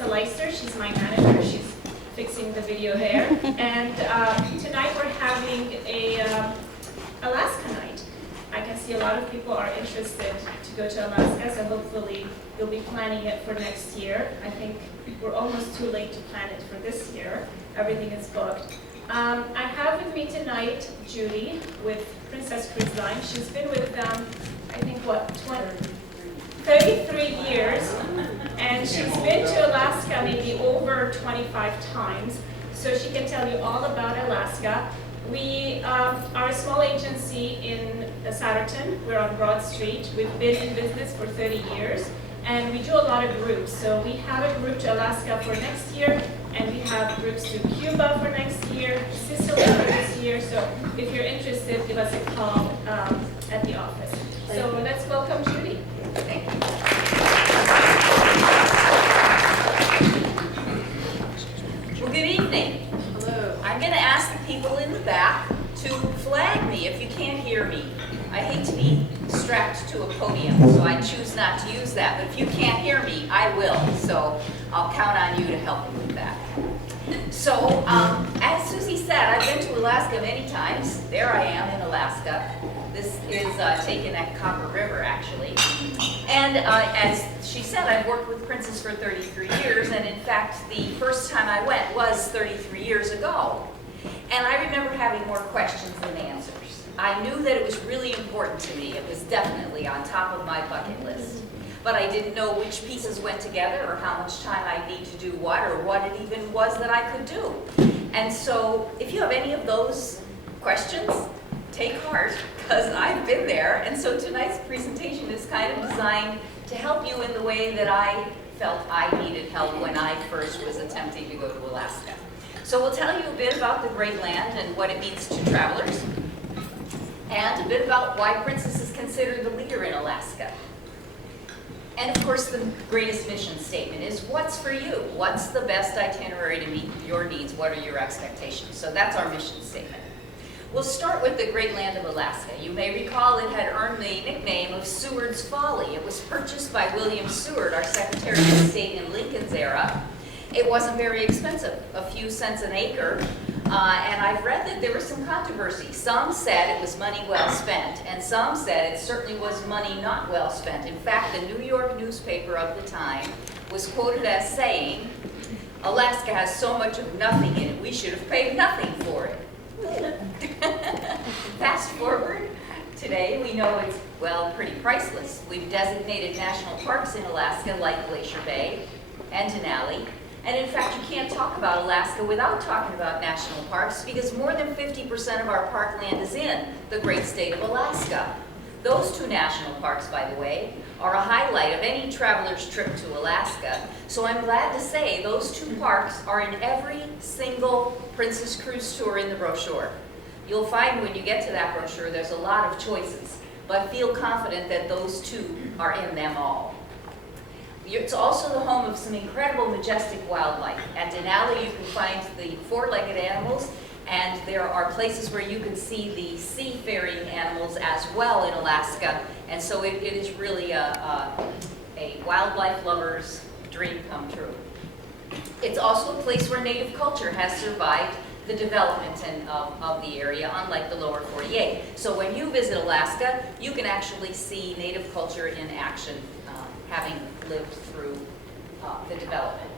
Lisa Leister. She's my manager. She's fixing the video there. And tonight we're having a Alaska night. I can see a lot of people are interested to go to Alaska, so hopefully you'll be planning it for next year. I think we're almost too late to plan it for this year. Everything is booked. I have with me tonight Judy with Princess Cruise Line. She's been with them, I think, what, 33 years, and she's been to Alaska maybe over 25 times, so she can tell you all about Alaska. We are a small agency in Satterton. We're on Broad Street. We've been in business for 30 years, and we do a lot of groups. So we have a group to Alaska for next year, and we have groups to Cuba for next year, Sicily for this year. So if you're interested, give us a call at the office. So let's welcome Judy. Thank you. Well, good evening. Hello. I'm going to ask the people in the back to flag me if you can't hear me. I hate to be strapped to a podium, so I choose not to use that. But if you can't hear me, I will. So I'll count on you to help me with that. So, as Susie said, I've been to Alaska many times. There I am in Alaska. This is taken at Copper River, actually. And as she said, I've worked with Princess for 33 years, and in fact, the first time I went was 33 years ago. And I remember having more questions than answers. I knew that it was really important to me. It was definitely on top of my bucket list. But I didn't know which pieces went together or how much time I'd need to do what or what it even was that I could do. And so if you have any of those questions, take heart, because I've been there. And so tonight's presentation is kind of designed to help you in the way that I felt I needed help when I first was attempting to go to Alaska. So we'll tell you a bit about the Great Land and what it means to travelers, and a bit about why Princess is considered the leader in Alaska. And of course, the greatest mission statement is, what's for you? What's the best itinerary to meet your needs? What are your expectations? So that's our mission statement. We'll start with the Great Land of Alaska. You may recall it had earned the nickname of Seward's Folly. It was purchased by William Seward, our Secretary of State in Lincoln's era. It wasn't very expensive, a few cents an acre. And I've read that there was some controversy. Some said it was money well spent, and some said it certainly was money not well spent. In fact, the New York newspaper of the time was quoted as saying, "Alaska has so much of nothing in it, we should have paid nothing for it." Fast forward, today we know it's, well, pretty priceless. We've designated national parks in Alaska like Glacier Bay and Denali. And in fact, you can't talk about Alaska without talking about national parks, because more than 50% of our parkland is in the great state of Alaska. Those two national parks, by the way, are a highlight of any traveler's trip to Alaska. So I'm glad to say those two parks are in every single Princess Cruise tour in the brochure. You'll find when you get to that brochure, there's a lot of choices, but feel confident that those two are in them all. It's also the home of some incredible, majestic wildlife. At Denali, you can find the four-legged animals, and there are places where you can see the seafaring animals as well in Alaska. And so it is really a wildlife lover's dream come true. It's also a place where native culture has survived the development of the area, unlike the lower 48. So when you visit Alaska, you can actually see native culture in action, having lived through the development.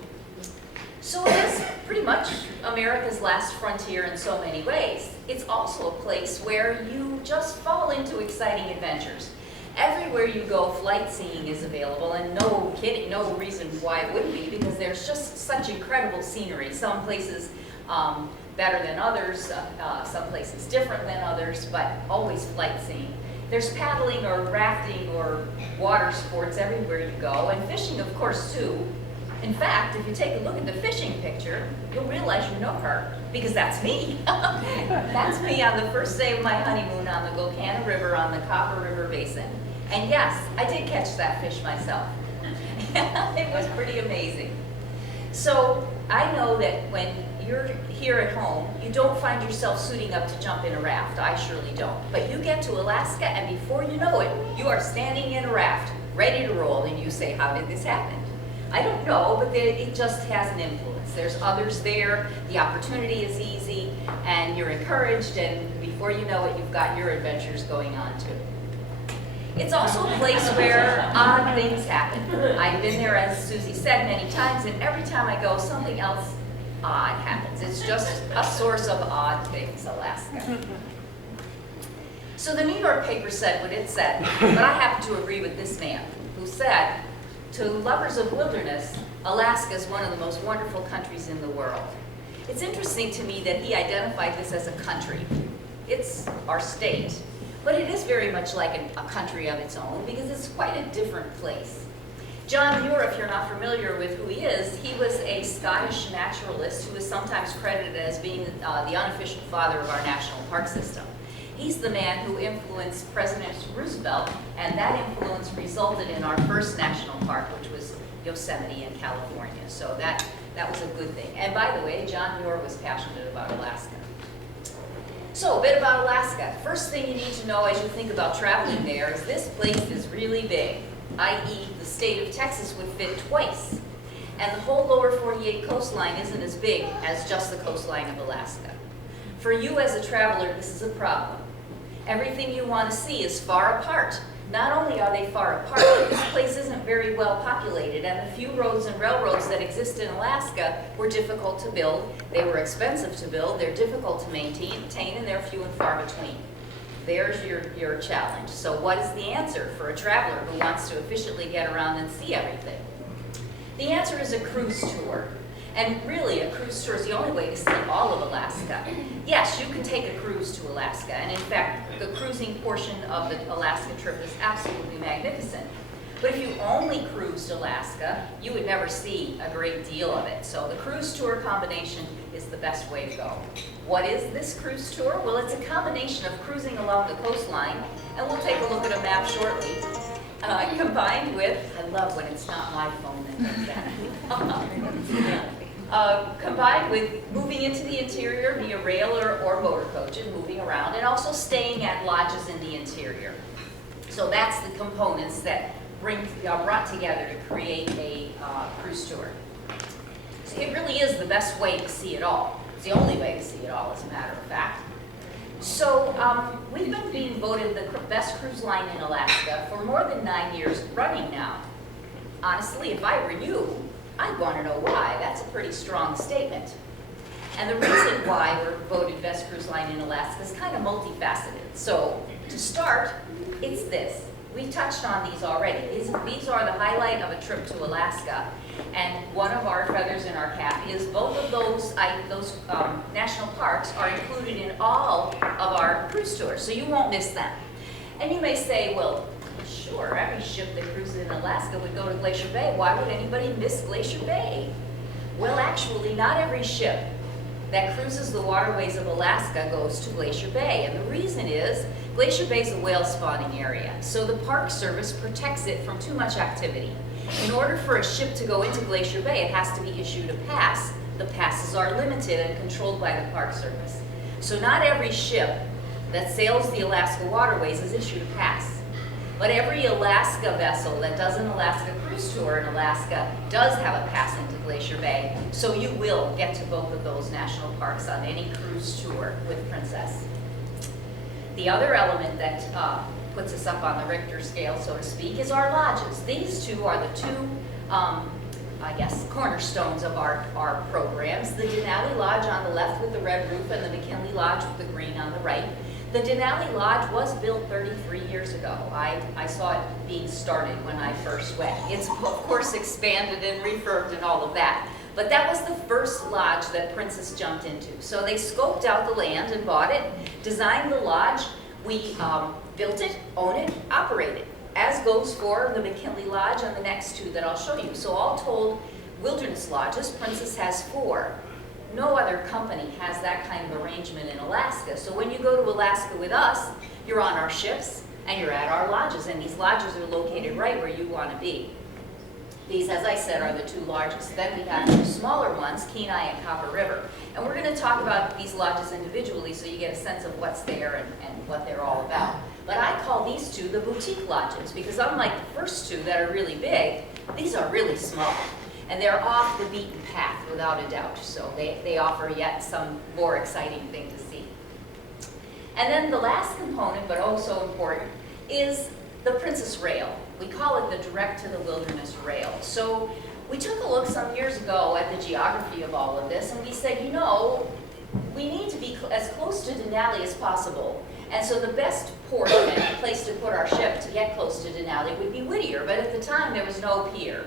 So it is pretty much America's last frontier in so many ways. It's also a place where you just fall into exciting adventures. Everywhere you go, flight seeing is available, and no kidding, no reason why it wouldn't be, because there's just such incredible scenery. Some places better than others, some places different than others, but always flight seeing. There's paddling or rafting or water sports everywhere you go, and fishing, of course, too. In fact, if you take a look at the fishing picture, you'll realize you know her, because that's me. That's me on the first day of my honeymoon on the Gocana River on the Copper River Basin. And yes, I did catch that fish myself. It was pretty amazing. So I know that when you're here at home, you don't find yourself suiting up to jump in a raft. I surely don't. But you get to Alaska, and before you know it, you are standing in a raft, ready to roll, and you say, how did this happen? I don't know, but it just has an influence. There's others there, the opportunity is easy, and you're encouraged, and before you know it, you've got your adventures going on too. It's also a place where odd things happen. I've been there, as Susie said, many times, and every time I go, something else odd happens. It's just a source of odd things, Alaska. So the New York paper said what it said, but I happen to agree with this man, who said, to lovers of wilderness, Alaska is one of the most wonderful countries in the world. It's interesting to me that he identified this as a country. It's our state. But it is very much like a country of its own because it's quite a different place. John Muir, if you're not familiar with who he was a Scottish naturalist who is sometimes credited as being the unofficial father of our national park system. He's the man who influenced President Roosevelt, and that influence resulted in our first national park, which was Yosemite in California. So that was a good thing. And by the way, John Muir was passionate about Alaska. So a bit about Alaska. First thing you need to know as you think about traveling there is this place is really big, i.e. the state of Texas would fit twice. And the whole lower 48 coastline isn't as big as just the coastline of Alaska. For you as a traveler, this is a problem. Everything you want to see is far apart. Not only are they far apart, but this place isn't very well populated, and the few roads and railroads that exist in Alaska were difficult to build, they were expensive to build, they're difficult to maintain, and they're few and far between. There's your challenge. So what is the answer for a traveler who wants to efficiently get around and see everything? The answer is a cruise tour. And really, a cruise tour is the only way to see all of Alaska. Yes, you can take a cruise to Alaska, and in fact, the cruising portion of the Alaska trip is absolutely magnificent. But if you only cruised Alaska, you would never see a great deal of it. So the cruise tour combination is the best way to go. What is this cruise tour? Well, it's a combination of cruising along the coastline, and we'll take a look at a map shortly, combined with, I love when it's not my phone that does that. Combined with moving into the interior via rail or motor coaches, moving around, and also staying at lodges in the interior. So that's the components that brought together to create a cruise tour. So it really is the best way to see it all. It's the only way to see it all, as a matter of fact. So we've been being voted the best cruise line in Alaska for more than 9 years running now. Honestly, if I were you, I'd want to know why. That's a pretty strong statement. And the reason why we're voted best cruise line in Alaska is kind of multifaceted. So to start, it's this. We've touched on these already. These are the highlight of a trip to Alaska. And one of our feathers in our cap is both of those national parks are included in all of our cruise tours, so you won't miss them. And you may say, well, sure, every ship that cruises in Alaska would go to Glacier Bay. Why would anybody miss Glacier Bay? Well, actually, not every ship that cruises the waterways of Alaska goes to Glacier Bay. And the reason is Glacier Bay is a whale spawning area, so the Park Service protects it from too much activity. In order for a ship to go into Glacier Bay, it has to be issued a pass. The passes are limited and controlled by the Park Service. So not every ship that sails the Alaska waterways is issued a pass. But every Alaska vessel that does an Alaska cruise tour in Alaska does have a pass into Glacier Bay, so you will get to both of those national parks on any cruise tour with Princess. The other element that puts us up on the Richter scale, so to speak, is our lodges. These two are the two, I guess, cornerstones of our programs. The Denali Lodge on the left with the red roof and the McKinley Lodge with the green on the right. The Denali Lodge was built 33 years ago. I saw it being started when I first went. It's, of course, expanded and refurbed and all of that. But that was the first lodge that Princess jumped into. So they scoped out the land and bought it, designed the lodge. We built it, own it, operate it, as goes for the McKinley Lodge and the next two that I'll show you. So all told, wilderness lodges, Princess has 4. No other company has that kind of arrangement in Alaska. So when you go to Alaska with us, you're on our ships and you're at our lodges, and these lodges are located right where you want to be. These, as I said, are the 2 largest. Then we have 2 smaller ones, Kenai and Copper River. And we're going to talk about these lodges individually so you get a sense of what's there and what they're all about. But I call these 2 the boutique lodges because unlike the first 2 that are really big, these are really small. And they're off the beaten path without a doubt, so they offer yet some more exciting thing to see. And then the last component, but also important, is the Princess Rail. We call it the Direct to the Wilderness Rail. So we took a look some years ago at the geography of all of this, and we said, you know, we need to be as close to Denali as possible. And so the best port and place to put our ship to get close to Denali would be Whittier, but at the time there was no pier.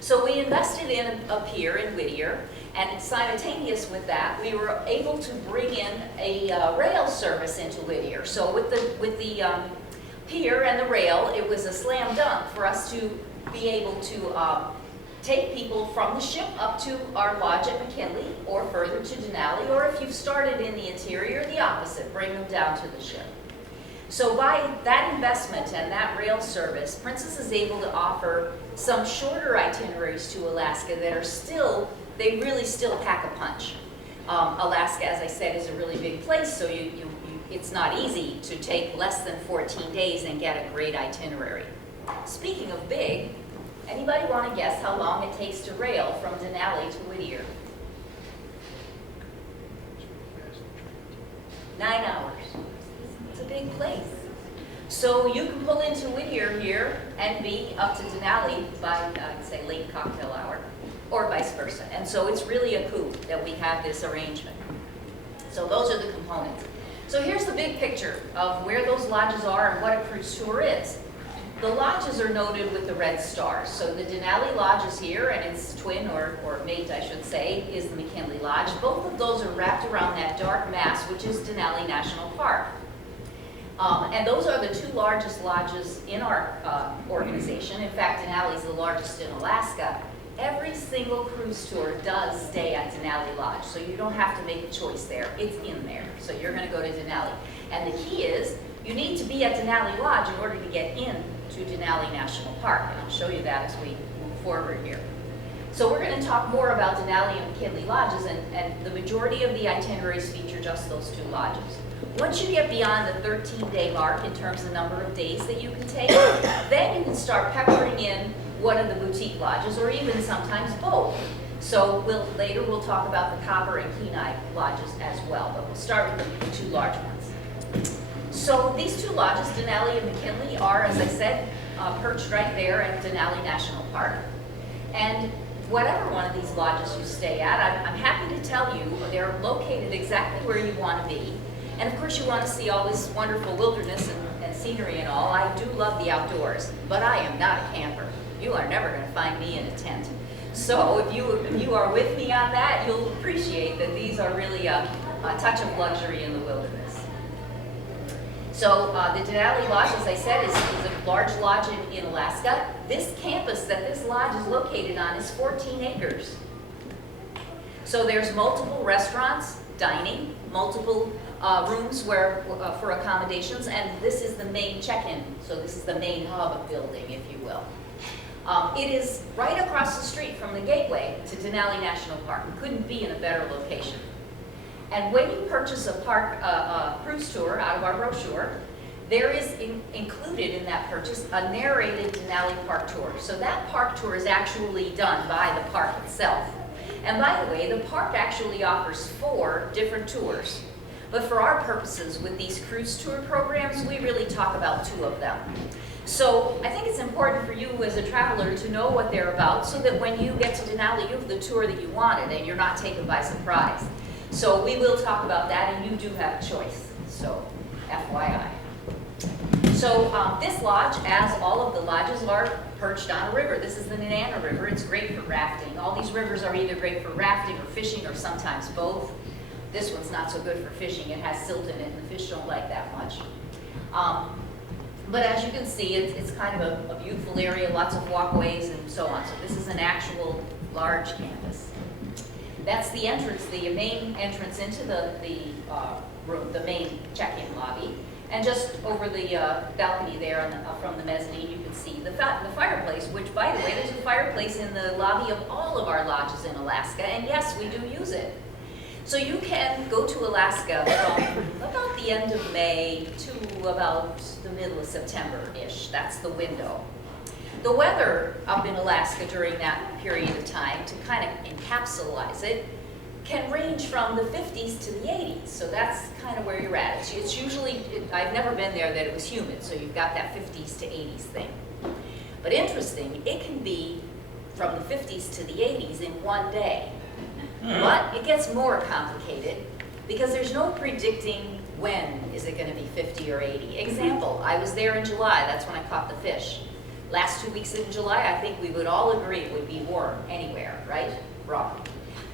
So we invested in a pier in Whittier, and simultaneous with that, we were able to bring in a rail service into Whittier. So with the pier and the rail, it was a slam dunk for us to be able to take people from the ship up to our lodge at McKinley, or further to Denali, or if you've started in the interior, the opposite, bring them down to the ship. So by that investment and that rail service, Princess is able to offer some shorter itineraries to Alaska that are still, they really still pack a punch. Alaska, as I said, is a really big place, so it's not easy to take less than 14 days and get a great itinerary. Speaking of big, anybody want to guess how long it takes to rail from Denali to Whittier? 9 hours. It's a big place. So you can pull into Whittier here and be up to Denali by, I'd say, late cocktail hour, or vice versa. And so it's really a coup that we have this arrangement. So those are the components. So here's the big picture of where those lodges are and what a cruise tour is. The lodges are noted with the red stars. So the Denali Lodge is here, and its twin, or mate, I should say, is the McKinley Lodge. Both of those are wrapped around that dark mass, which is Denali National Park. And those are the two largest lodges in our organization. In fact, Denali is the largest in Alaska. Every single cruise tour does stay at Denali Lodge, so you don't have to make a choice there. It's in there. So you're going to go to Denali. And the key is, you need to be at Denali Lodge in order to get in to Denali National Park, and I'll show you that as we move forward here. So we're going to talk more about Denali and McKinley Lodges, and the majority of the itineraries feature just those two lodges. Once you get beyond the 13-day mark in terms of the number of days that you can take, then you can start peppering in one of the boutique lodges, or even sometimes both. So later we'll talk about the Copper and Kenai lodges as well, but we'll start with the two large ones. So these two lodges, Denali and McKinley, are, as I said, perched right there at Denali National Park. And whatever one of these lodges you stay at, I'm happy to tell you they're located exactly where you want to be. And of course you want to see all this wonderful wilderness and scenery and all. I do love the outdoors, but I am not a camper. You are never going to find me in a tent. So if you are with me on that, you'll appreciate that these are really a touch of luxury in the wilderness. So the Denali Lodge, as I said, is a large lodge in Alaska. This campus that this lodge is located on is 14 acres. So there's multiple restaurants, dining, multiple rooms for accommodations, and this is the main check-in. So this is the main hub building, if you will. It is right across the street from the gateway to Denali National Park. It couldn't be in a better location. And when you purchase a cruise tour out of our brochure, there is included in that purchase a narrated Denali Park tour. So that park tour is actually done by the park itself. And by the way, the park actually offers 4 different tours. But for our purposes with these cruise tour programs, we really talk about 2 of them. So I think it's important for you as a traveler to know what they're about so that when you get to Denali, you have the tour that you wanted and you're not taken by surprise. So we will talk about that, and you do have a choice, so FYI. So this lodge, as all of the lodges, are perched on a river. This is the Nenana River. It's great for rafting. All these rivers are either great for rafting or fishing, or sometimes both. This one's not so good for fishing. It has silt in it, and the fish don't like that much. But as you can see, it's kind of a beautiful area, lots of walkways and so on. So this is an actual large campus. That's the entrance, the main entrance into the room, the main check-in lobby. And just over the balcony there from the mezzanine, you can see the fireplace, which, by the way, there's a fireplace in the lobby of all of our lodges in Alaska, and yes, we do use it. So you can go to Alaska from about the end of May to about the middle of September-ish. That's the window. The weather up in Alaska during that period of time, to kind of encapsulate it, can range from the 50s to the 80s. So that's kind of where you're at. It's usually, I've never been there that it was humid, so you've got that 50s to 80s thing. But interesting, it can be from the 50s to the 80s in one day. But it gets more complicated because there's no predicting when is it going to be 50 or 80. Example, I was there in July, that's when I caught the fish. Last 2 weeks in July, I think we would all agree it would be warm anywhere, right? Wrong.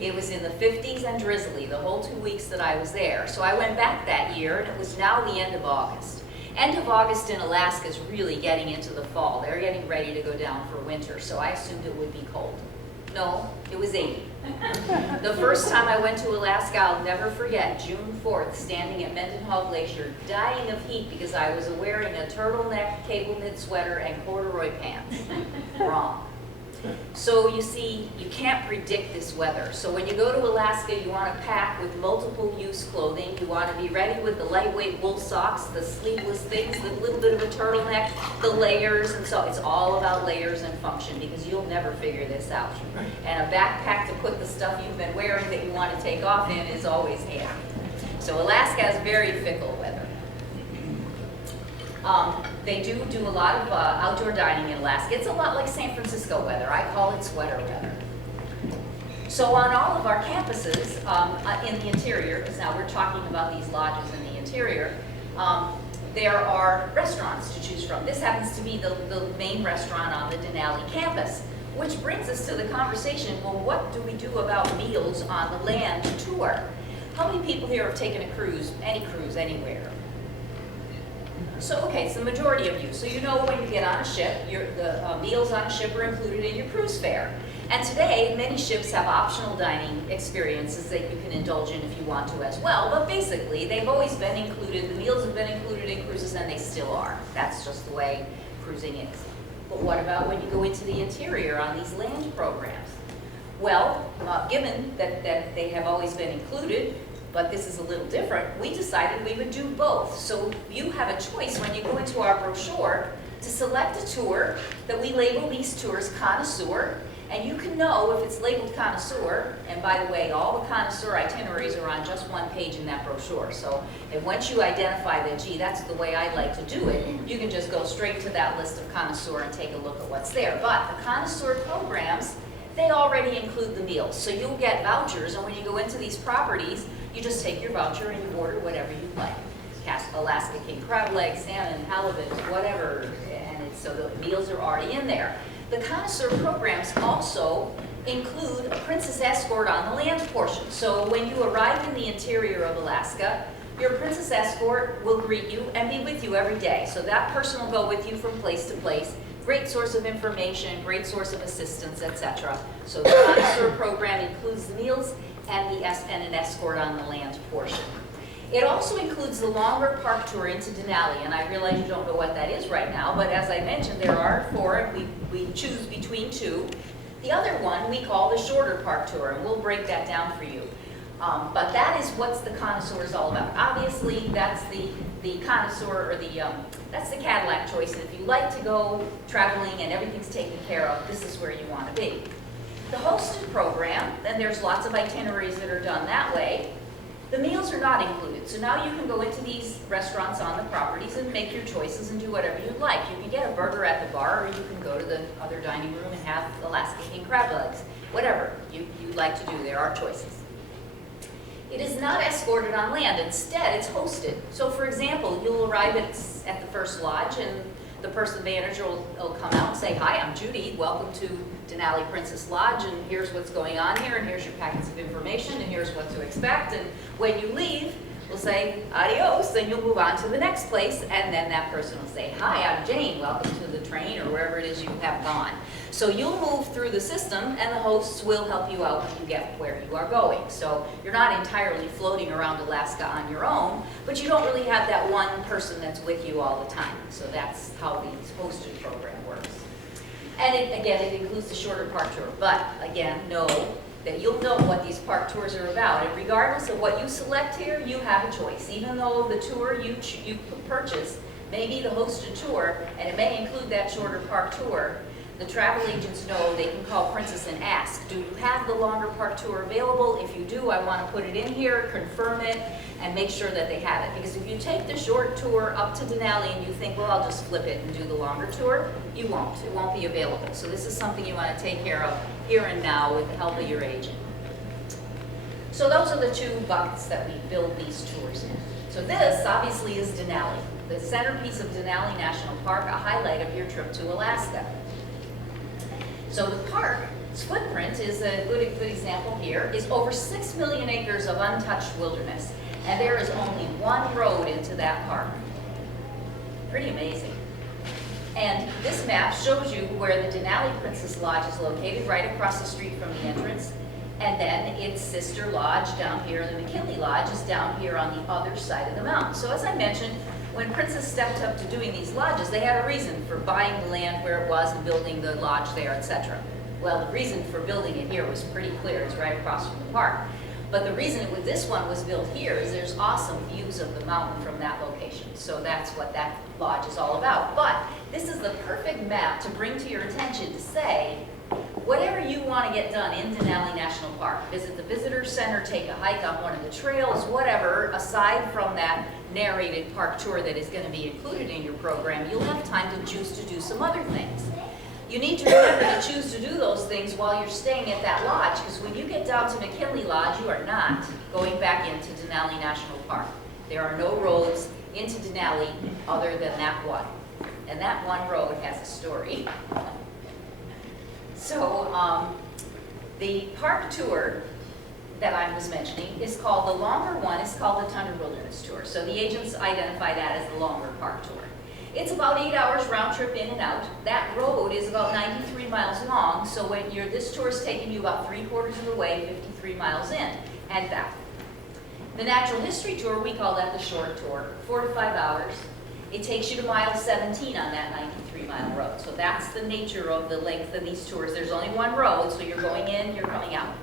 It was in the 50s and drizzly the whole 2 weeks that I was there. So I went back that year, and it was now the end of August. End of August in Alaska is really getting into the fall. They're getting ready to go down for winter, so I assumed it would be cold. No, it was 80. The first time I went to Alaska, I'll never forget, June 4th, standing at Mendenhall Glacier, dying of heat because I was wearing a turtleneck, cable knit sweater, and corduroy pants. Wrong. So you see, you can't predict this weather. So when you go to Alaska, you want to pack with multiple use clothing. You want to be ready with the lightweight wool socks, the sleeveless things, the little bit of a turtleneck, the layers, and so it's all about layers and function because you'll never figure this out. And a backpack to put the stuff you've been wearing that you want to take off in is always handy. So Alaska has very fickle weather. They do a lot of outdoor dining in Alaska. It's a lot like San Francisco weather. I call it sweater weather. So on all of our campuses in the interior, because now we're talking about these lodges in the interior, there are restaurants to choose from. This happens to be the main restaurant on the Denali campus, which brings us to the conversation, well, what do we do about meals on the land tour? How many people here have taken a cruise, any cruise, anywhere? So, okay, it's the majority of you. So you know when you get on a ship, the meals on a ship are included in your cruise fare. And today, many ships have optional dining experiences that you can indulge in if you want to as well. But basically, they've always been included. The meals have been included in cruises, and they still are. That's just the way cruising is. But what about when you go into the interior on these land programs? Well, given that they have always been included, but this is a little different, we decided we would do both. So you have a choice when you go into our brochure to select a tour that we label these tours connoisseur, and you can know if it's labeled connoisseur, and by the way, all the connoisseur itineraries are on just one page in that brochure. So and once you identify that, gee, that's the way I like to do it, you can just go straight to that list of connoisseur and take a look at what's there. But the connoisseur programs, they already include the meals. So you'll get vouchers, and when you go into these properties, you just take your voucher and you order whatever you like. Alaska king crab legs, salmon, halibut, whatever, and so the meals are already in there. The connoisseur programs also include a princess escort on the land portion. So when you arrive in the interior of Alaska, your princess escort will greet you and be with you every day. So that person will go with you from place to place. Great source of information, great source of assistance, etc. So the connoisseur program includes the meals and an escort on the land portion. It also includes the longer park tour into Denali, and I realize you don't know what that is right now, but as I mentioned, there are four, and we choose between two. The other one we call the shorter park tour, and we'll break that down for you. But that is what the connoisseur is all about. Obviously, that's the connoisseur, or that's the Cadillac choice, and if you like to go traveling and everything's taken care of, this is where you want to be. The hosted program, then there's lots of itineraries that are done that way. The meals are not included, so now you can go into these restaurants on the properties and make your choices and do whatever you'd like. You can get a burger at the bar, or you can go to the other dining room and have Alaska king crab legs. Whatever you'd like to do, there are choices. It is not escorted on land. Instead, it's hosted. So for example, you'll arrive at the first lodge, and the person manager will come out and say, hi, I'm Judy, welcome to Denali Princess Lodge, and here's what's going on here, and here's your packets of information, and here's what to expect. And when you leave, we'll say adios, then you'll move on to the next place, and then that person will say, hi, I'm Jane, welcome to the train, or wherever it is you have gone. So you'll move through the system, and the hosts will help you out when you get where you are going. So you're not entirely floating around Alaska on your own, but you don't really have that one person that's with you all the time. So that's how the hosted program works. And it includes the shorter park tour. But again, know that you'll know what these park tours are about. And regardless of what you select here, you have a choice. Even though the tour you purchase may be the hosted tour, and it may include that shorter park tour, the travel agents know they can call Princess and ask, do you have the longer park tour available? If you do, I want to put it in here, confirm it, and make sure that they have it. Because if you take the short tour up to Denali and you think, well, I'll just flip it and do the longer tour, you won't. It won't be available. So this is something you want to take care of here and now with the help of your agent. So those are the two buckets that we build these tours in. So this, obviously, is Denali, the centerpiece of Denali National Park, a highlight of your trip to Alaska. So the park's footprint is a good example here, is over 6 million acres of untouched wilderness. And there is only one road into that park. Pretty amazing. And this map shows you where the Denali Princess Lodge is located, right across the street from the entrance. And then its sister lodge down here, the McKinley Lodge, is down here on the other side of the mountain. So as I mentioned, when Princess stepped up to doing these lodges, they had a reason for buying the land where it was and building the lodge there, etc. Well, the reason for building it here was pretty clear. It's right across from the park. But the reason this one was built here is there's awesome views of the mountain from that location. So that's what that lodge is all about. But this is the perfect map to bring to your attention to say, whatever you want to get done in Denali National Park, visit the visitor center, take a hike on one of the trails, whatever, aside from that narrated park tour that is going to be included in your program, you'll have time to choose to do some other things. You need to remember to choose to do those things while you're staying at that lodge, because when you get down to McKinley Lodge, you are not going back into Denali National Park. There are no roads into Denali other than that one. And that one road has a story. So the park tour that I was mentioning is called, the longer one is called the Tundra Wilderness Tour. So the agents identify that as the longer park tour. It's about 8 hours round trip in and out. That road is about 93 miles long, so when this tour is taking you about 3/4 of the way, 53 miles in and back. The natural history tour, we call that the short tour, 4 to 5 hours. It takes you to mile 17 on that 93-mile road. So that's the nature of the length of these tours. There's only one road, so you're going in, you're coming out.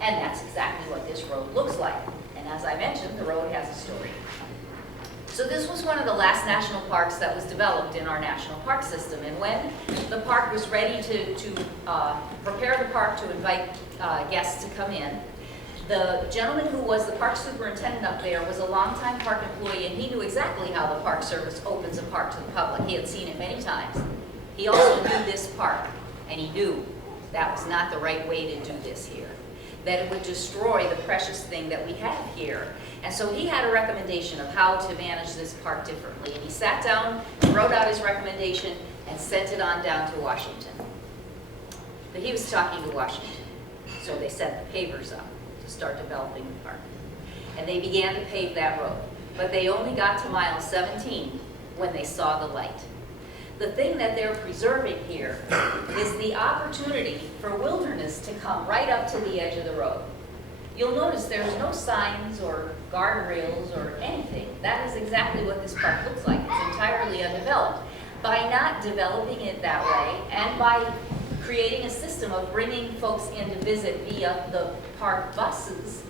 And that's exactly what this road looks like. And as I mentioned, the road has a story. So this was one of the last national parks that was developed in our national park system. And when the park was ready to prepare the park to invite guests to come in, the gentleman who was the park superintendent up there was a longtime park employee, and he knew exactly how the Park Service opens a park to the public. He had seen it many times. He also knew this park, and he knew that was not the right way to do this here, that it would destroy the precious thing that we have here. And so he had a recommendation of how to manage this park differently. And he sat down, wrote out his recommendation, and sent it on down to Washington. But he was talking to Washington, so they set the pavers up to start developing the park. And they began to pave that road. But they only got to mile 17 when they saw the light. The thing that they're preserving here is the opportunity for wilderness to come right up to the edge of the road. You'll notice there's no signs or guardrails or anything. That is exactly what this park looks like. It's entirely undeveloped. By not developing it that way, and by creating a system of bringing folks in to visit via the park buses,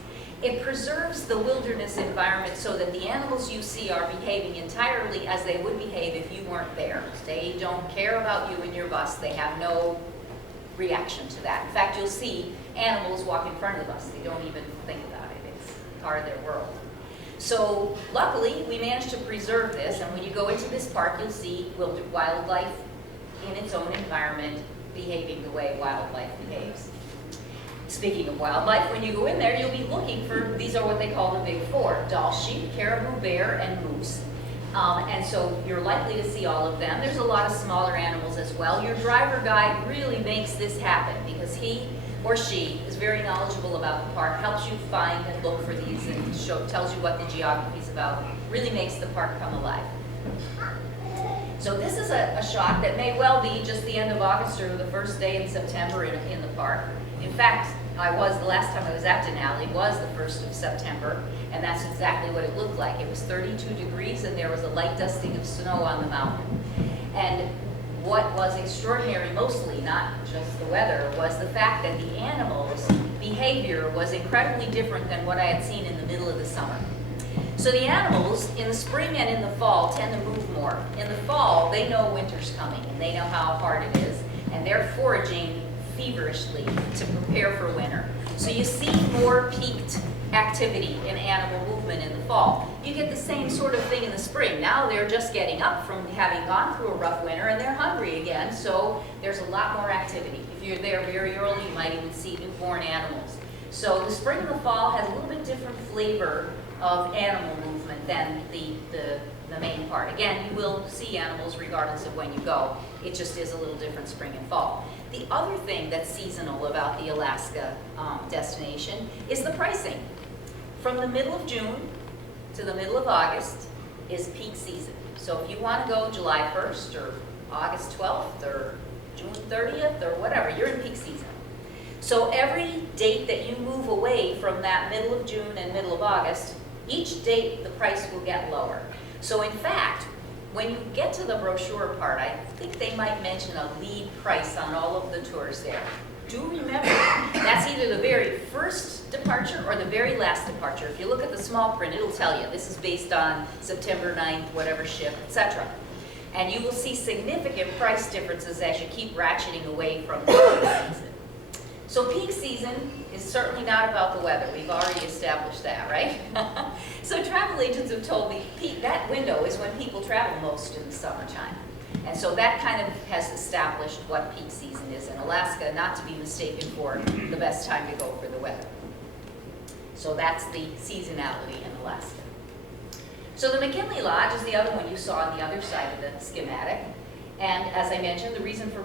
it preserves the wilderness environment so that the animals you see are behaving entirely as they would behave if you weren't there. They don't care about you and your bus. They have no reaction to that. In fact, you'll see animals walk in front of the bus. They don't even think about it. It's part of their world. So luckily, we managed to preserve this, and when you go into this park, you'll see wildlife in its own environment behaving the way wildlife behaves. Speaking of wildlife, when you go in there, you'll be looking for, these are what they call the big four: Dall sheep, caribou, bear, and moose. And so you're likely to see all of them. There's a lot of smaller animals as well. Your driver guide really makes this happen because he or she is very knowledgeable about the park, helps you find and look for these, and tells you what the geography is about, really makes the park come alive. So this is a shot that may well be just the end of August or the first day in September in the park. In fact, the last time I was at Denali was the 1st of September, and that's exactly what it looked like. It was 32 degrees and there was a light dusting of snow on the mountain. And what was extraordinary mostly, not just the weather, was the fact that the animals' behavior was incredibly different than what I had seen in the middle of the summer. So the animals in the spring and in the fall tend to move more. In the fall, they know winter's coming and they know how hard it is, and they're foraging feverishly to prepare for winter. So you see more peaked activity in animal movement in the fall. You get the same sort of thing in the spring. Now they're just getting up from having gone through a rough winter and they're hungry again, so there's a lot more activity. If you're there very early, you might even see newborn animals. So the spring and the fall has a little bit different flavor of animal movement than the main part. Again, you will see animals regardless of when you go. It just is a little different spring and fall. The other thing that's seasonal about the Alaska destination is the pricing. From the middle of June to the middle of August is peak season. So if you want to go July 1st or August 12th or June 30th or whatever, you're in peak season. So every date that you move away from that middle of June and middle of August, each date the price will get lower. So in fact, when you get to the brochure part, I think they might mention a lead price on all of the tours there. Do remember, that's either the very first departure or the very last departure. If you look at the small print, it'll tell you this is based on September 9th, whatever ship, etc. And you will see significant price differences as you keep ratcheting away from the peak season. So peak season is certainly not about the weather. We've already established that, right? So travel agents have told me that window is when people travel most in the summertime. And so that kind of has established what peak season is in Alaska, not to be mistaken for the best time to go for the weather. So that's the seasonality in Alaska. So the McKinley Lodge is the other one you saw on the other side of the schematic. And as I mentioned, the reason for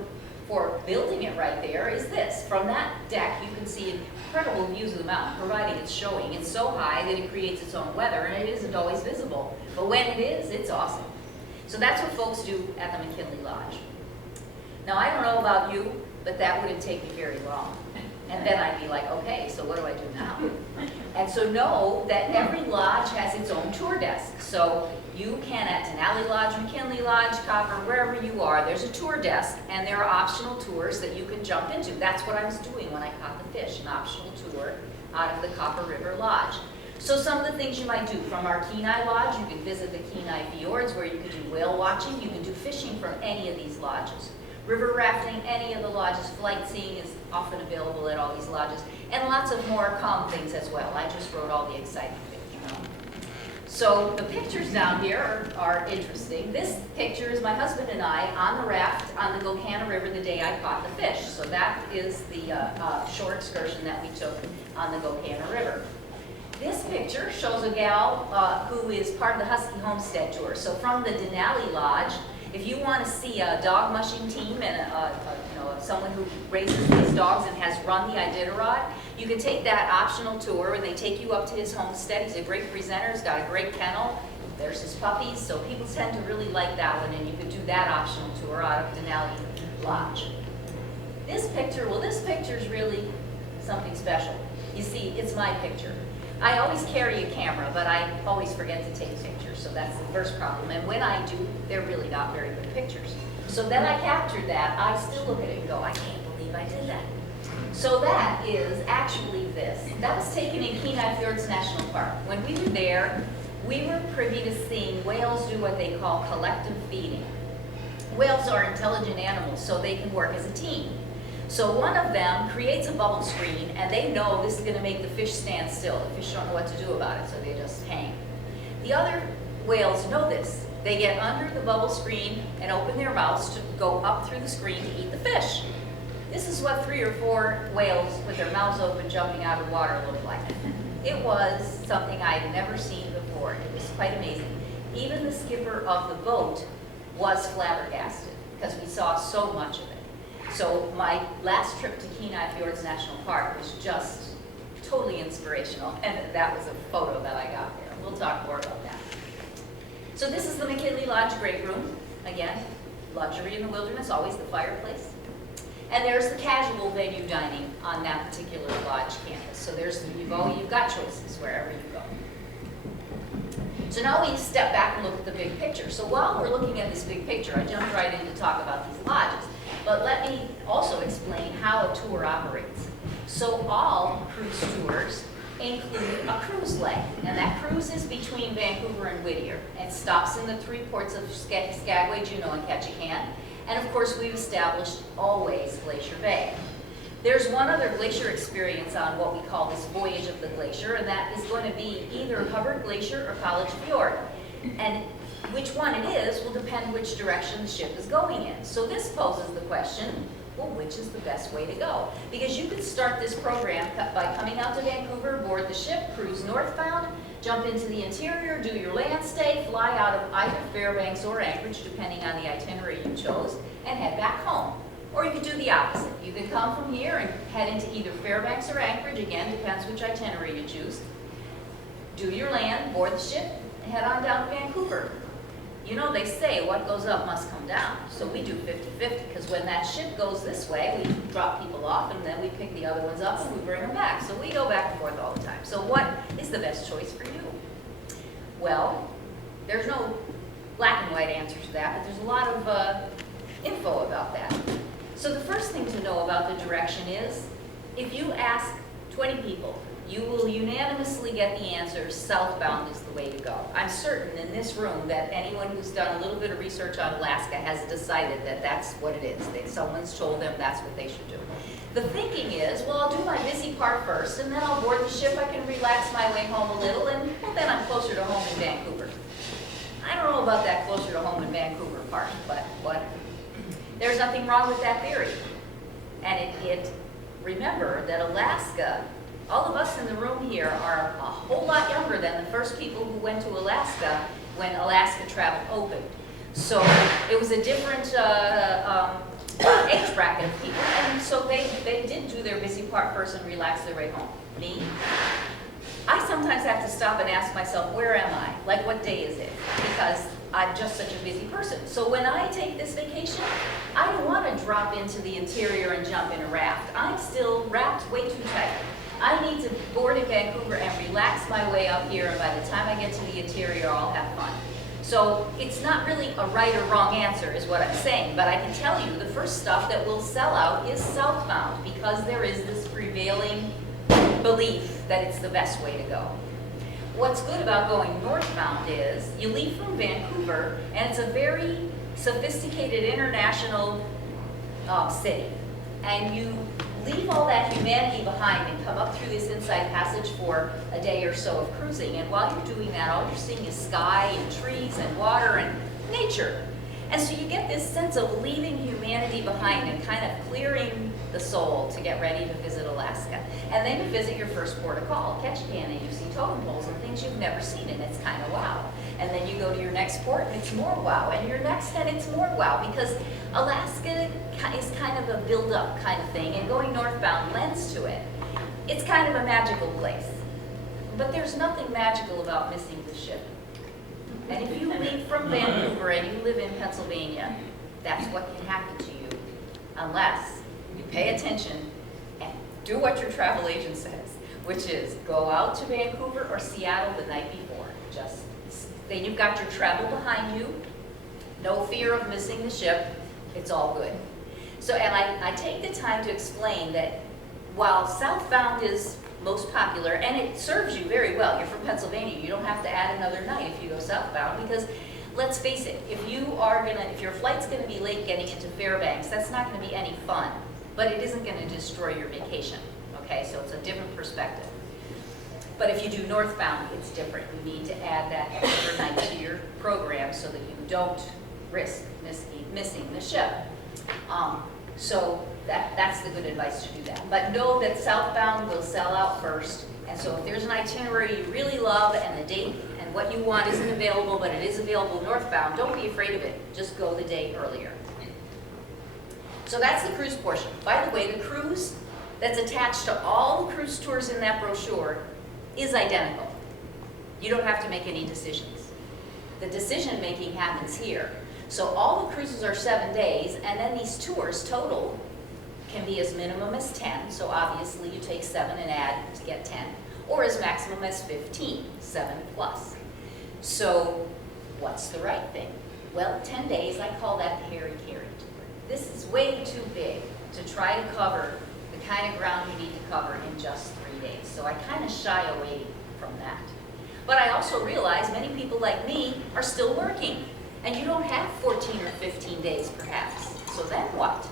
building it right there is this. From that deck, you can see incredible views of the mountain, providing it's showing. It's so high that it creates its own weather, and it isn't always visible. But when it is, it's awesome. So that's what folks do at the McKinley Lodge. Now, I don't know about you, but that wouldn't take me very long. And then I'd be like, okay, so what do I do now? And so know that every lodge has its own tour desk. So you can, at Denali Lodge, McKinley Lodge, Copper, wherever you are, there's a tour desk, and there are optional tours that you can jump into. That's what I was doing when I caught the fish, an optional tour out of the Copper River Lodge. So some of the things you might do, from our Kenai Lodge, you can visit the Kenai Fjords where you can do whale watching. You can do fishing from any of these lodges. River rafting, any of the lodges. Flight seeing is often available at all these lodges. And lots of more calm things as well. I just wrote all the exciting things, you know. So the pictures down here are interesting. This picture is my husband and I on the raft on the Gocana River the day I caught the fish. So that is the shore excursion that we took on the Gocana River. This picture shows a gal who is part of the Husky Homestead Tour. So from the Denali Lodge, if you want to see a dog mushing team and someone who raises these dogs and has run the Iditarod, you can take that optional tour and they take you up to his homestead. He's a great presenter, he's got a great kennel, there's his puppies, so people tend to really like that one, and you can do that optional tour out of Denali Lodge. This picture is really something special. You see, it's my picture. I always carry a camera, but I always forget to take pictures, so that's the first problem. And when I do, they're really not very good pictures. So then I captured that. I still look at it and go, I can't believe I did that. So that is actually this. That was taken in Kenai Fjords National Park. When we were there, we were privy to seeing whales do what they call collective feeding. Whales are intelligent animals, so they can work as a team. So one of them creates a bubble screen, and they know this is going to make the fish stand still. The fish don't know what to do about it, so they just hang. The other whales know this. They get under the bubble screen and open their mouths to go up through the screen to eat the fish. This is what 3 or 4 whales with their mouths open jumping out of water look like. It was something I had never seen before. It was quite amazing. Even the skipper of the boat was flabbergasted because we saw so much of it. So my last trip to Kenai Fjords National Park was just totally inspirational, and that was a photo that I got there. We'll talk more about that. So this is the McKinley Lodge Great Room. Again, luxury in the wilderness, always the fireplace. And there's the casual venue dining on that particular lodge campus. So you've got choices wherever you go. So now we step back and look at the big picture. So while we're looking at this big picture, I jumped right in to talk about these lodges. But let me also explain how a tour operates. So all cruise tours include a cruise leg. And that cruise is between Vancouver and Whittier. And stops in the 3 ports of Skagway, Juneau, and Ketchikan. And of course, we've established always Glacier Bay. There's one other glacier experience on what we call this voyage of the glacier, and that is going to be either Hubbard Glacier or College Fjord. And which one it is will depend which direction the ship is going in. So this poses the question, well, which is the best way to go? Because you could start this program by coming out to Vancouver, board the ship, cruise northbound, jump into the interior, do your land stay, fly out of either Fairbanks or Anchorage, depending on the itinerary you chose, and head back home. Or you could do the opposite. You could come from here and head into either Fairbanks or Anchorage, again, depends which itinerary you choose. Do your land, board the ship, and head on down to Vancouver. You know, they say what goes up must come down. So we do 50-50, because when that ship goes this way, we drop people off, and then we pick the other ones up and we bring them back. So we go back and forth all the time. So what is the best choice for you? Well, there's no black and white answer to that, but there's a lot of info about that. So the first thing to know about the direction is, if you ask 20 people, you will unanimously get the answer, southbound is the way to go. I'm certain in this room that anyone who's done a little bit of research on Alaska has decided that that's what it is, that someone's told them that's what they should do. The thinking is, well, I'll do my busy part first, and then I'll board the ship, I can relax my way home a little, and well, then I'm closer to home in Vancouver. I don't know about that closer to home in Vancouver part, but whatever. There's nothing wrong with that theory. And remember that Alaska, all of us in the room here are a whole lot younger than the first people who went to Alaska when Alaska travel opened. So it was a different age bracket of people, and so they did do their busy part first and relax their way home. Me, I sometimes have to stop and ask myself, where am I? Like, what day is it? Because I'm just such a busy person. So when I take this vacation, I don't want to drop into the interior and jump in a raft. I'm still wrapped way too tight. I need to board in Vancouver and relax my way up here, and by the time I get to the interior, I'll have fun. So it's not really a right or wrong answer is what I'm saying, but I can tell you the first stuff that will sell out is southbound, because there is this prevailing belief that it's the best way to go. What's good about going northbound is you leave from Vancouver, and it's a very sophisticated international city, and you leave all that humanity behind and come up through this inside passage for a day or so of cruising. And while you're doing that, all you're seeing is sky and trees and water and nature. And so you get this sense of leaving humanity behind and kind of clearing the soul to get ready to visit Alaska. And then you visit your first port of call, Ketchikan, and you see totem poles and things you've never seen, and it's kind of wow. And then you go to your next port and it's more wow, and your next and it's more wow, because Alaska is kind of a build-up kind of thing, and going northbound lends to it. It's kind of a magical place. But there's nothing magical about missing the ship. And if you leave from Vancouver and you live in Pennsylvania, that's what can happen to you, unless you pay attention and do what your travel agent says, which is go out to Vancouver or Seattle the night before. Then you've got your travel behind you, no fear of missing the ship, it's all good. So, and I take the time to explain that while southbound is most popular, and it serves you very well. You're from Pennsylvania, you don't have to add another night if you go southbound, because let's face it, if your flight's gonna be late getting into Fairbanks, that's not gonna be any fun, but it isn't gonna destroy your vacation, okay? So it's a different perspective. But if you do northbound, it's different. You need to add that extra night to your program so that you don't risk missing the ship. So that's the good advice to do that. But know that southbound will sell out first. And so if there's an itinerary you really love and the date and what you want isn't available, but it is available northbound, don't be afraid of it. Just go the day earlier. So that's the cruise portion. By the way, the cruise that's attached to all the cruise tours in that brochure is identical. You don't have to make any decisions. The decision making happens here. So all the cruises are 7 days, and then these tours total can be as minimum as 10, so obviously you take 7 and add to get 10, or as maximum as 15, 7 plus. So what's the right thing? Well, 10 days, I call that the Harry Carey tour. This is way too big to try to cover the kind of ground you need to cover in just 3 days. So I kind of shy away from that. But I also realize many people like me are still working, and you don't have 14 or 15 days perhaps. So then what?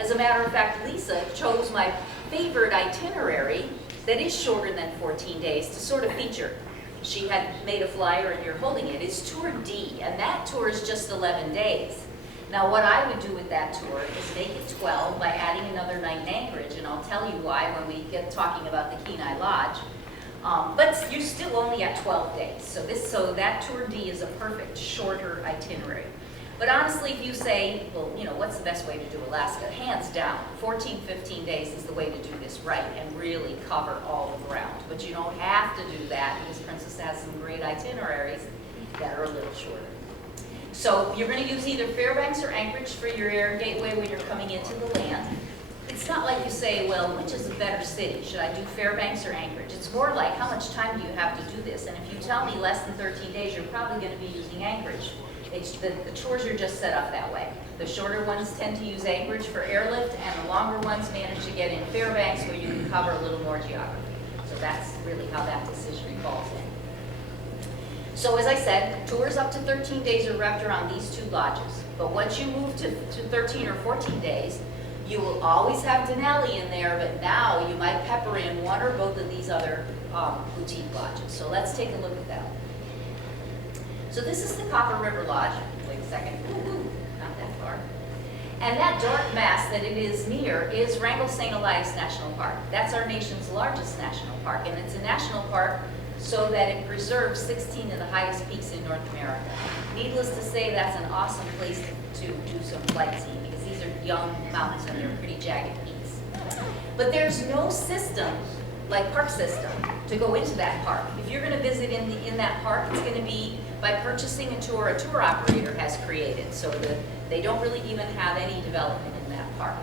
As a matter of fact, Lisa chose my favorite itinerary that is shorter than 14 days to sort of feature. She had made a flyer, and you're holding it. It's Tour D, and that tour is just 11 days. Now what I would do with that tour is make it 12 by adding another night in Anchorage, and I'll tell you why when we get talking about the Kenai Lodge. But you're still only at 12 days. So that Tour D is a perfect shorter itinerary. But honestly, if you say, well, you know, what's the best way to do Alaska? Hands down, 14, 15 days is the way to do this right and really cover all the ground. But you don't have to do that because Princess has some great itineraries that are a little shorter. So you're going to use either Fairbanks or Anchorage for your air gateway when you're coming into the land. It's not like you say, well, which is a better city? Should I do Fairbanks or Anchorage? It's more like, how much time do you have to do this? And if you tell me less than 13 days, you're probably going to be using Anchorage. The tours are just set up that way. The shorter ones tend to use Anchorage for airlift, and the longer ones manage to get in Fairbanks where you can cover a little more geography. So that's really how that decision falls in. So as I said, tours up to 13 days are wrapped around these two lodges. But once you move to 13 or 14 days, you will always have Denali in there, but now you might pepper in one or both of these other boutique lodges. So let's take a look at that. So this is the Copper River Lodge. Wait a second. Ooh, not that far. And that dark mass that it is near is Wrangell St. Elias National Park. That's our nation's largest national park, and it's a national park so that it preserves 16 of the highest peaks in North America. Needless to say, that's an awesome place to do some sightseeing because these are young mountains and they're pretty jagged peaks. But there's no system like park system to go into that park. If you're going to visit in that park, it's going to be by purchasing a tour operator has created. So they don't really even have any development in that park.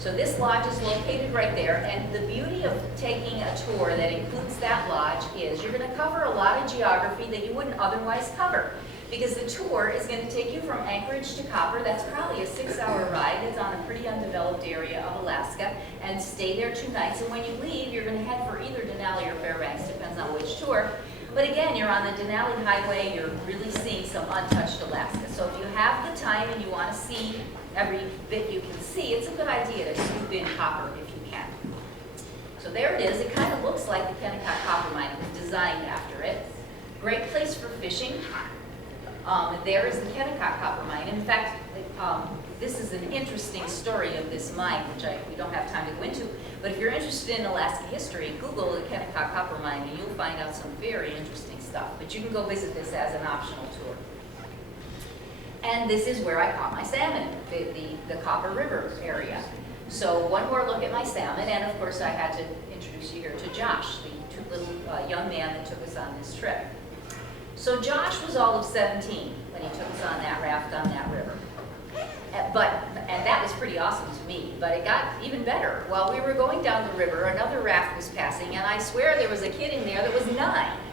So this lodge is located right there, and the beauty of taking a tour that includes that lodge is you're going to cover a lot of geography that you wouldn't otherwise cover. Because the tour is going to take you from Anchorage to Copper. That's probably a 6-hour ride. It's on a pretty undeveloped area of Alaska, and stay there 2 nights. And when you leave, you're going to head for either Denali or Fairbanks, depends on which tour. But again, you're on the Denali Highway. You're really seeing some untouched Alaska. So if you have the time and you want to see every bit you can see, it's a good idea to scoop in Copper if you can. So there it is. It kind of looks like the Kennecott Copper Mine. It was designed after it. Great place for fishing. There is the Kennecott Copper Mine. In fact, this is an interesting story of this mine, which we don't have time to go into. But if you're interested in Alaska history, Google the Kennecott Copper Mine, and you'll find out some very interesting stuff. But you can go visit this as an optional tour. And this is where I caught my salmon, the Copper River area. So one more look at my salmon, and of course I had to introduce you here to Josh, the little young man that took us on this trip. So Josh was all of 17 when he took us on that raft on that river. And that was pretty awesome to me, but it got even better. While we were going down the river, another raft was passing, and I swear there was a kid in there that was 9.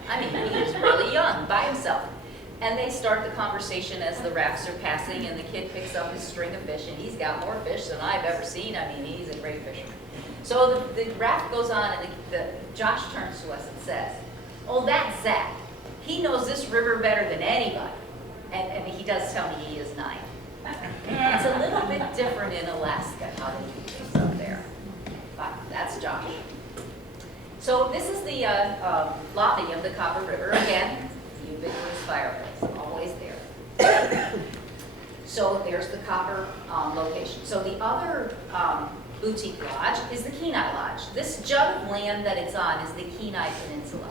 I mean, he was really young, by himself. And they start the conversation as the rafts are passing, and the kid picks up his string of fish, and he's got more fish than I've ever seen. I mean, he's a great fisherman. So the raft goes on, and Josh turns to us and says, "Oh, that's Zach. He knows this river better than anybody." And he does tell me he is 9. It's a little bit different in Alaska, how they do things up there. But that's Josh. So this is the lobby of the Copper River. Again, the ubiquitous fireplace, always there. So there's the Copper location. So the other boutique lodge is the Kenai Lodge. This jut of land that it's on is the Kenai Peninsula.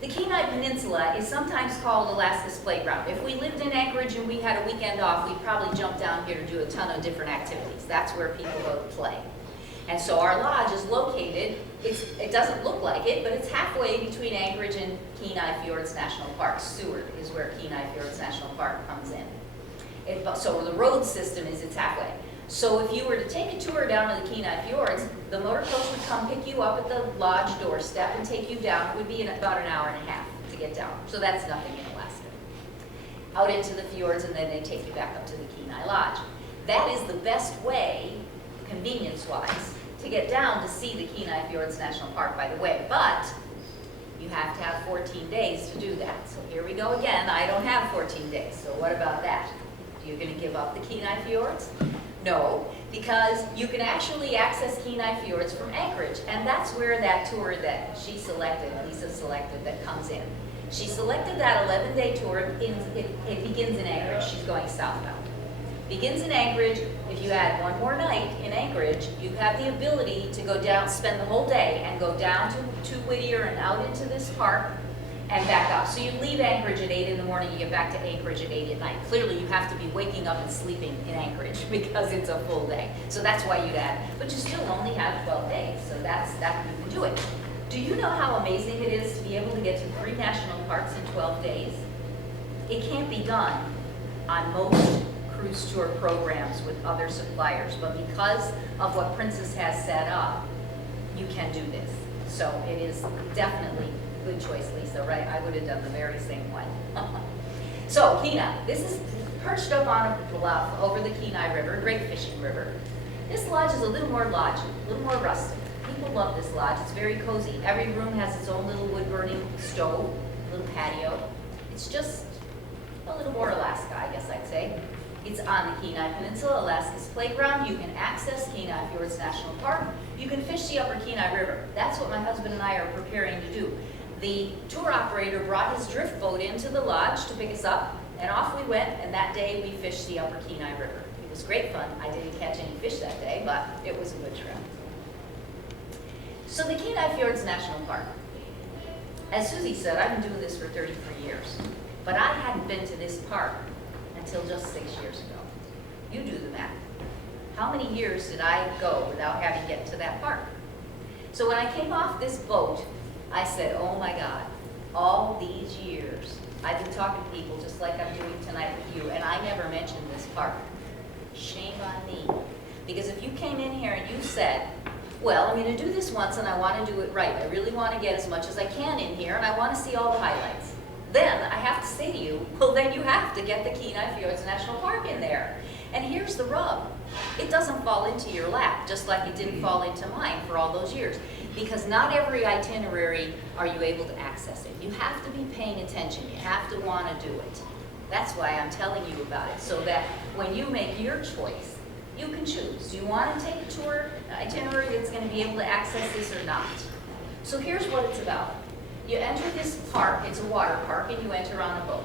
The Kenai Peninsula is sometimes called Alaska's playground. If we lived in Anchorage and we had a weekend off, we'd probably jump down here to do a ton of different activities. That's where people go to play. And so our lodge is located, it doesn't look like it, but it's halfway between Anchorage and Kenai Fjords National Park. Seward is where Kenai Fjords National Park comes in. So the road system is it's halfway. So if you were to take a tour down to the Kenai Fjords, the motor coach would come pick you up at the lodge doorstep and take you down. It would be about an hour and a half to get down. So that's nothing in Alaska. Out into the fjords, and then they take you back up to the Kenai Lodge. That is the best way, convenience-wise, to get down to see the Kenai Fjords National Park, by the way, but you have to have 14 days to do that. So here we go again, I don't have 14 days, so what about that? You're gonna give up the Kenai Fjords? No, because you can actually access Kenai Fjords from Anchorage, and that's where that tour that she selected, Lisa selected, that comes in. She selected that 11-day tour, it begins in Anchorage, she's going southbound. Begins in Anchorage. If you add one more night in Anchorage, you have the ability to go down, spend the whole day, and go down to Whittier and out into this park and back up. So you leave Anchorage at 8 in the morning, you get back to Anchorage at 8 at night. Clearly you have to be waking up and sleeping in Anchorage because it's a full day. So that's why you'd add, but you still only have 12 days, so that you can do it. Do you know how amazing it is to be able to get to 3 national parks in 12 days? It can't be done on most cruise tour programs with other suppliers, but because of what Princess has set up, you can do this. So it is definitely a good choice, Lisa, right? I would have done the very same one. So Kenai, this is perched up on a bluff over the Kenai River, a great fishing river. This lodge is a little more lodgy, a little more rustic. People love this lodge, it's very cozy. Every room has its own little wood-burning stove, little patio. It's just a little more Alaska, I guess I'd say. It's on the Kenai Peninsula, Alaska's playground. You can access Kenai Fjords National Park. You can fish the upper Kenai River. That's what my husband and I are preparing to do. The tour operator brought his drift boat into the lodge to pick us up, and off we went, and that day we fished the upper Kenai River. It was great fun. I didn't catch any fish that day, but it was a good trip. So the Kenai Fjords National Park. As Susie said, I've been doing this for 33 years, but I hadn't been to this park until just 6 years ago. You do the math. How many years did I go without having to get to that park? So when I came off this boat, I said, oh my God, all these years, I've been talking to people just like I'm doing tonight with you, and I never mentioned this park. Shame on me. Because if you came in here and you said, well, I'm going to do this once and I want to do it right. I really want to get as much as I can in here and I want to see all the highlights. Then I have to say to you, well, then you have to get the Kenai Fjords National Park in there. And here's the rub. It doesn't fall into your lap, just like it didn't fall into mine for all those years. Because not every itinerary are you able to access it. You have to be paying attention. You have to want to do it. That's why I'm telling you about it, so that when you make your choice, you can choose. Do you want to take a tour itinerary that's going to be able to access this or not? So here's what it's about. You enter this park, it's a water park, and you enter on a boat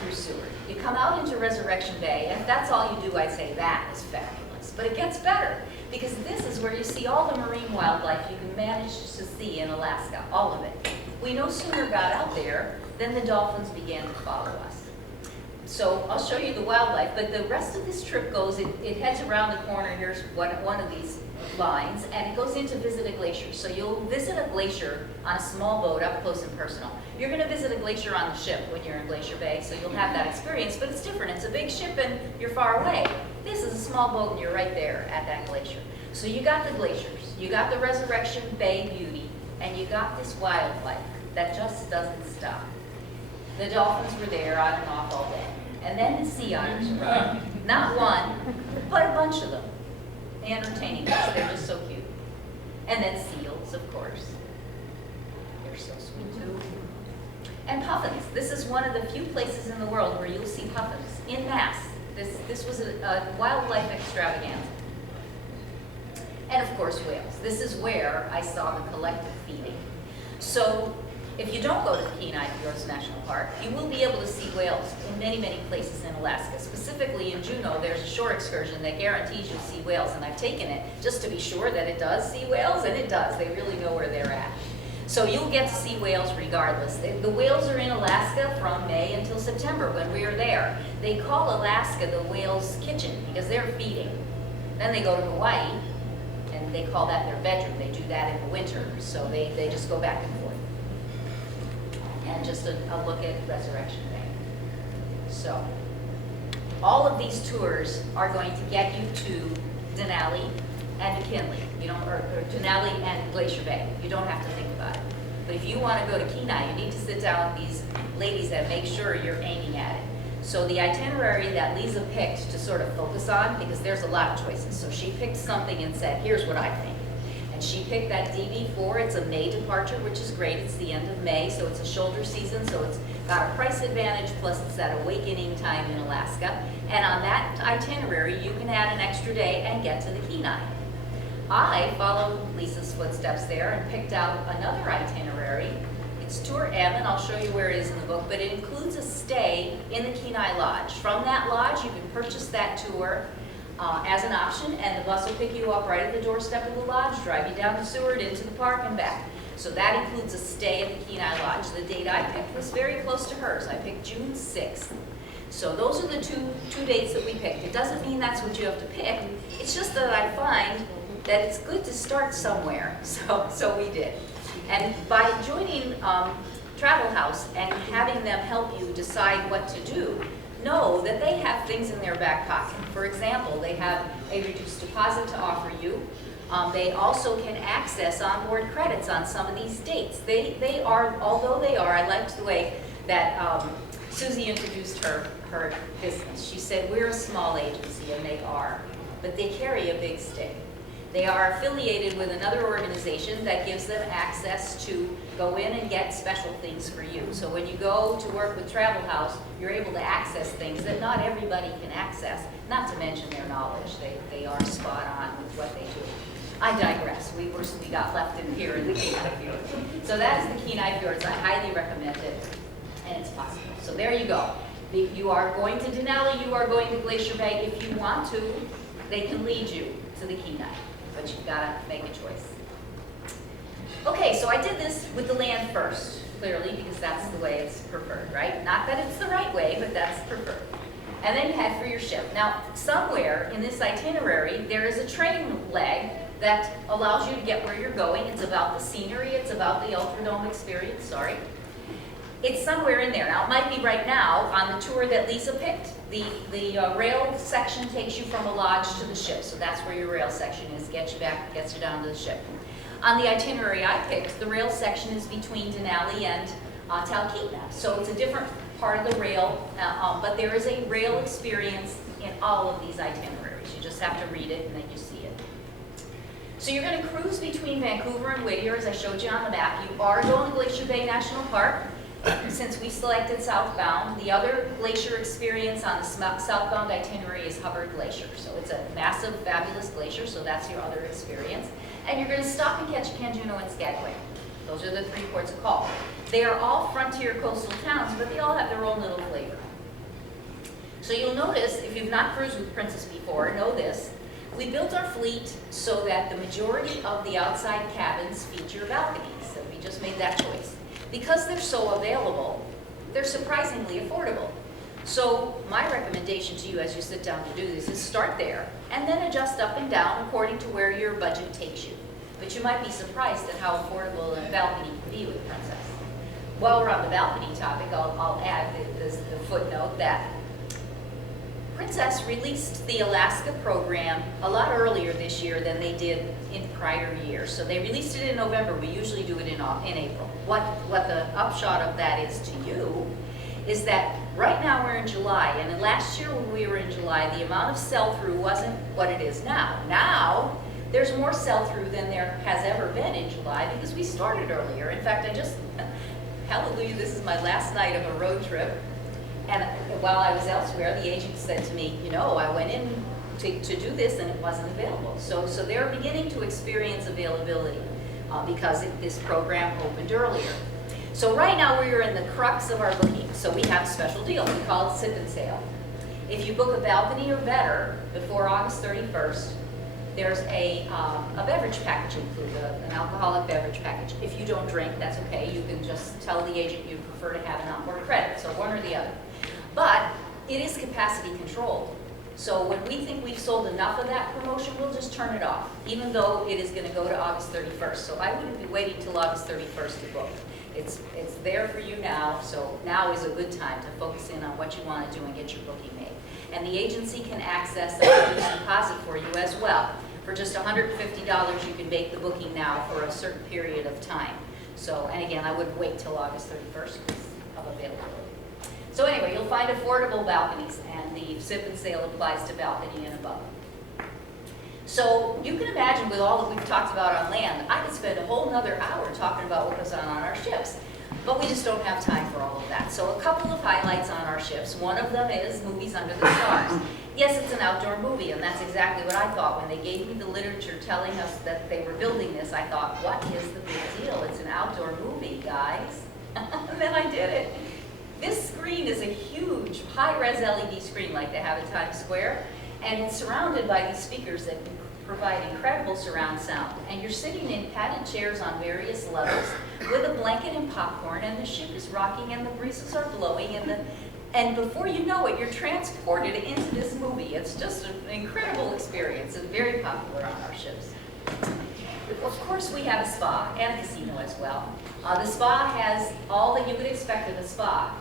through Seward. You come out into Resurrection Bay, and if that's all you do, I'd say that is fabulous. But it gets better, because this is where you see all the marine wildlife you can manage to see in Alaska, all of it. We no sooner got out there than the dolphins began to follow us. So I'll show you the wildlife, but the rest of this trip goes, it heads around the corner, here's one of these lines, and it goes in to visit a glacier. So you'll visit a glacier on a small boat up close and personal. You're going to visit a glacier on the ship when you're in Glacier Bay, so you'll have that experience, but it's different. It's a big ship and you're far away. This is a small boat and you're right there at that glacier. So you got the glaciers, you got the Resurrection Bay beauty, and you got this wildlife that just doesn't stop. The dolphins were there on and off all day. And then the sea otters arrived. Not one, but a bunch of them. Entertaining us, they're just so cute. And then seals, of course. They're so sweet too. And puffins. This is one of the few places in the world where you'll see puffins in mass. This was a wildlife extravaganza. And of course whales. This is where I saw the collective feeding. So if you don't go to the Kenai Fjords National Park, you will be able to see whales in many, many places in Alaska. Specifically in Juneau, there's a shore excursion that guarantees you'll see whales, and I've taken it just to be sure that it does see whales, and it does. They really know where they're at. So you'll get to see whales regardless. The whales are in Alaska from May until September when we are there. They call Alaska the whale's kitchen because they're feeding. Then they go to Hawaii, and they call that their bedroom. They do that in the winter, so they just go back and forth. And just a look at Resurrection Bay. So, all of these tours are going to get you to Denali and McKinley, or Denali and Glacier Bay. You don't have to think about it. But if you want to go to Kenai, you need to sit down with these ladies that make sure you're aiming at it. So the itinerary that Lisa picked to sort of focus on, because there's a lot of choices. So she picked something and said, here's what I think. And she picked that DB4. It's a May departure, which is great. It's the end of May, so it's a shoulder season, so it's got a price advantage, plus it's that awakening time in Alaska. And on that itinerary, you can add an extra day and get to the Kenai. I followed Lisa's footsteps there and picked out another itinerary. It's Tour M, and I'll show you where it is in the book, but it includes a stay in the Kenai Lodge. From that lodge, you can purchase that tour as an option, and the bus will pick you up right at the doorstep of the lodge, drive you down to Seward, into the park, and back. So that includes a stay at the Kenai Lodge. The date I picked was very close to hers. I picked June 6th. So those are the two dates that we picked. It doesn't mean that's what you have to pick. It's just that I find that it's good to start somewhere. So we did. And by joining Travel House and having them help you decide what to do, know that they have things in their back pocket. For example, they have a reduced deposit to offer you. They also can access onboard credits on some of these dates. They are, although they are, I liked the way that Susie introduced her business. She said, we're a small agency, and they are, but they carry a big stick. They are affiliated with another organization that gives them access to go in and get special things for you. So when you go to work with Travel House, you're able to access things that not everybody can access, not to mention their knowledge. They are spot on with what they do. I digress. We got left in here in the Kenai Fjords. So that is the Kenai Fjords. I highly recommend it, and it's possible. So there you go. If you are going to Denali, you are going to Glacier Bay. If you want to, they can lead you to the Kenai, but you've got to make a choice. Okay, so I did this with the land first, clearly, because that's the way it's preferred, right? Not that it's the right way, but that's preferred. And then you head for your ship. Now, somewhere in this itinerary, there is a train leg that allows you to get where you're going. It's about the scenery, it's about the Ultradome experience, sorry. It's somewhere in there. Now, it might be right now on the tour that Lisa picked. The rail section takes you from a lodge to the ship, so that's where your rail section is, gets you back, gets you down to the ship. On the itinerary I picked, the rail section is between Denali and Talkeetna, so it's a different part of the rail, but there is a rail experience in all of these itineraries. You just have to read it and then you see it. So you're going to cruise between Vancouver and Whittier, as I showed you on the map. You are going to Glacier Bay National Park. Since we selected southbound, the other glacier experience on the southbound itinerary is Hubbard Glacier. So it's a massive, fabulous glacier, so that's your other experience. And you're going to stop and catch Kanjuno and Skagway. Those are the three ports of call. They are all frontier coastal towns, but they all have their own little flavor. So you'll notice, if you've not cruised with Princess before, know this. We built our fleet so that the majority of the outside cabins feature balconies. So we just made that choice. Because they're so available, they're surprisingly affordable. So my recommendation to you as you sit down to do this is start there and then adjust up and down according to where your budget takes you. But you might be surprised at how affordable a balcony can be with Princess. While we're on the balcony topic, I'll add the footnote that Princess released the Alaska program a lot earlier this year than they did in prior years. So they released it in November. We usually do it in April. What the upshot of that is to you is that right now we're in July, and last year when we were in July, the amount of sell-through wasn't what it is now. Now, there's more sell-through than there has ever been in July because we started earlier. In fact, hallelujah, this is my last night of a road trip. And while I was elsewhere, the agent said to me, you know, I went in to do this and it wasn't available. So they're beginning to experience availability because this program opened earlier. So right now we are in the crux of our booking. So we have a special deal. We call it Sip and Sail. If you book a balcony or better before August 31st, there's a beverage package included, an alcoholic beverage package. If you don't drink, that's okay. You can just tell the agent you prefer to have an onboard credit, so one or the other. But it is capacity controlled. So when we think we've sold enough of that promotion, we'll just turn it off, even though it is going to go to August 31st. So I wouldn't be waiting till August 31st to book. It's there for you now, so now is a good time to focus in on what you want to do and get your booking made. And the agency can access a reduced deposit for you as well. For just $150, you can make the booking now for a certain period of time. So, and again, I wouldn't wait till August 31st because of availability. So anyway, you'll find affordable balconies, and the Sip and Sail applies to balcony and above. So you can imagine with all that we've talked about on land, I could spend a whole nother hour talking about what goes on our ships. But we just don't have time for all of that. So a couple of highlights on our ships. One of them is Movies Under the Stars. Yes, it's an outdoor movie, and that's exactly what I thought. When they gave me the literature telling us that they were building this, I thought, what is the big deal? It's an outdoor movie, guys. And then I did it. This screen is a huge, high-res LED screen like they have at Times Square, and it's surrounded by these speakers that provide incredible surround sound. And you're sitting in padded chairs on various levels with a blanket and popcorn, and the ship is rocking and the breezes are blowing, and before you know it, you're transported into this movie. It's just an incredible experience and very popular on our ships. Of course, we have a spa and a casino as well. The spa has all that you would expect of a spa.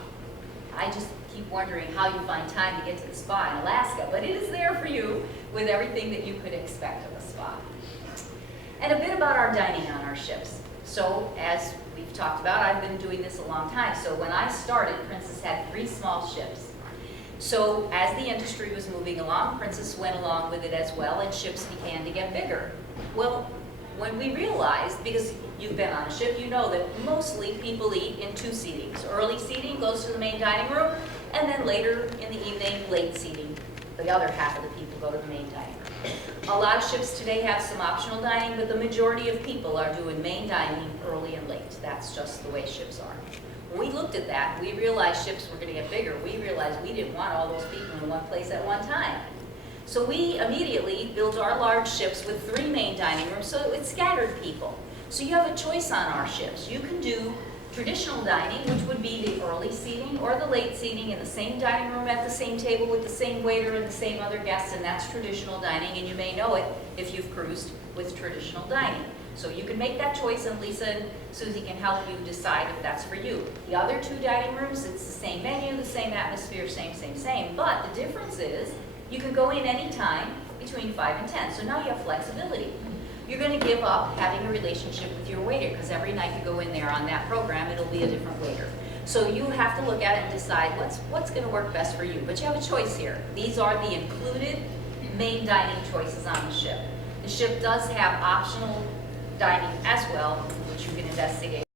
I just keep wondering how you find time to get to the spa in Alaska, but it is there for you with everything that you could expect of a spa. And a bit about our dining on our ships. So as we've talked about, I've been doing this a long time. So when I started, Princess had 3 small ships. So as the industry was moving along, Princess went along with it as well, and ships began to get bigger. Well, when we realized, because you've been on a ship, you know that mostly people eat in 2 seatings. Early seating goes to the main dining room, and then later in the evening, late seating. The other half of the people go to the main dining room. A lot of ships today have some optional dining, but the majority of people are doing main dining early and late. That's just the way ships are. When we looked at that, we realized ships were going to get bigger. We realized we didn't want all those people in one place at one time. So we immediately built our large ships with 3 main dining rooms, so it scattered people. So you have a choice on our ships. You can do traditional dining, which would be the early seating or the late seating in the same dining room at the same table with the same waiter and the same other guests, and that's traditional dining, and you may know it if you've cruised with traditional dining. So you can make that choice, and Lisa and Susie can help you decide if that's for you. The other 2 dining rooms, it's the same menu, the same atmosphere, same, but the difference is you can go in any time between 5 and 10, so now you have flexibility. You're going to give up having a relationship with your waiter, because every night you go in there on that program, it'll be a different waiter. So you have to look at it and decide what's going to work best for you. But you have a choice here. These are the included main dining choices on the ship. The ship does have optional dining as well, which you can investigate.